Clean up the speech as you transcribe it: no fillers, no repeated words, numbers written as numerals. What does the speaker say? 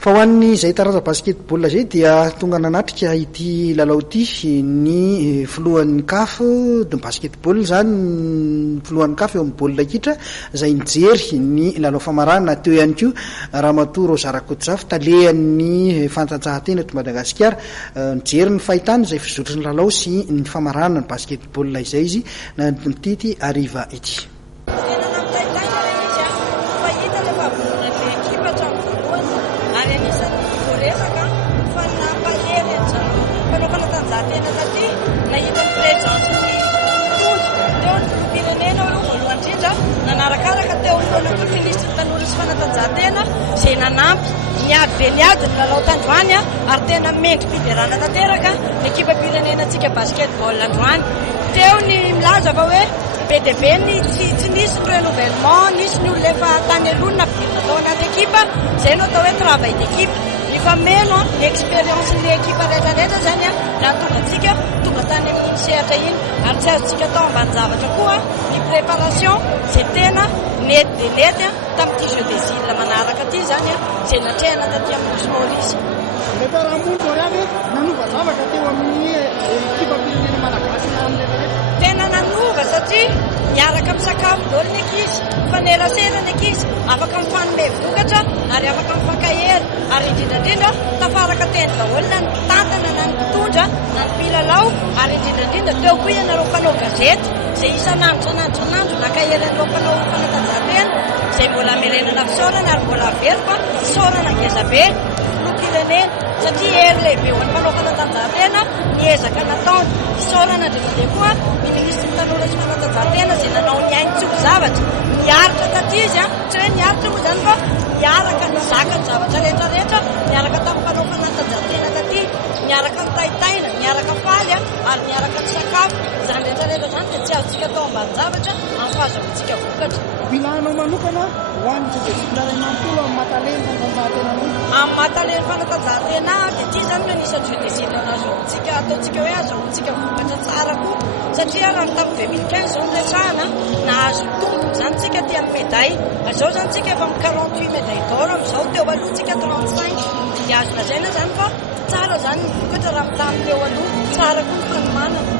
fa hoan'ny zay taraza basketball zay dia tonga nanatrika ity lalao ity ny filohan'ny CAF de basketball zany filohan'ny CAF eo amin'ny baolina kitra zay nijery ny lalao famarana teo ihany koa Ramatoa Rosa Rakotomanga talehan'ny fantanjahantena eto Madagasikara nijery ny fahitany zay fizotry ny lalao sy ny famarana ny basketball izay izy na mitity ariva ity. Zay nanampy niady be niady ny lalao tandroany ary tena mengy fiderana tanteraka ny ekipa pirenenantsika basketball androany. Teo ny milaza fa hoe be dia be ny tsy nisy ny renouvellement, nisy ny olona efa tany alonina ampidirina tao anaty ekipa, zay no atao hoe travail d'équipe. Ifameno ny expérience-ny ekipa rehetrarehetra zany raha tonga tany amin'ny sehatra iny ary tsy azontsika tao ambany zavatra koa ny préparation zay tena nety dia nety tamin'ity jeu des îles manaraka aty zany zay natrehana taty amin'ny Mosy Maorisy. Rehefa raha monitory nanova zavatra teo amin'ny ekipa pirenena malagasy na amin'ny tena nanova satria miaraka misakafo daholo ny ankizy, mifanerasera ny ankizy, afaka mifanome vokatra ary afaka mifankahery ary indrindrandrindra tafaraka teny daholo na ny tantana na ny mpitondra na ny mpilalao ary indrindrandrindra teo koa ianareo mpanao gazety zay isanandro nakahery an'ireo mpanao fanatanjahantena zay mbola amerenana fisaorana ary mbola avery fa fisaorana ngeza be filoha-pirenena satria hery lehibe ho an'ny mpanao fanatanjahantena niezaka nataony fisaorana ndraindray koa ny ministry ny tanora sy fanatanjahantena zay nanao ny ainy-tsoky zavatra niaritra taty izy tsy hoe niaritra moa zany fa niaraka nizaka ny zavatra rehetrarehetra niaraka tamin'ny mpanao fanatanjahantena taty niaraka ny taitaina niaraka faly ary niaraka ny sakafo zany rehetrarehetra zany dia tsy azontsika tao ambany zavatra amin'ny fahazoantsika vokatra. Bilanao manokana ho an'ny jeu manontolo amin'ny mahatalenta ny fanatanjahantena amin'ny mahatalenta fanatanjahantena dia ty zany no anisany jeu des îles nahazoantsika ataontsika hoe azahoantsika vokatra tsara koa satria raha ny tamin'ny 2015 zao niresahana nahazo tombony zany tsika ty amin'ny médaille azao zany tsika efa amin'ny 48 médaille d'or amin'izao teo alohantsika 35 dia azo lazaina zany fa tsara zany ny vokatra raha milamina eo aloha tsara koa ny fanomanana.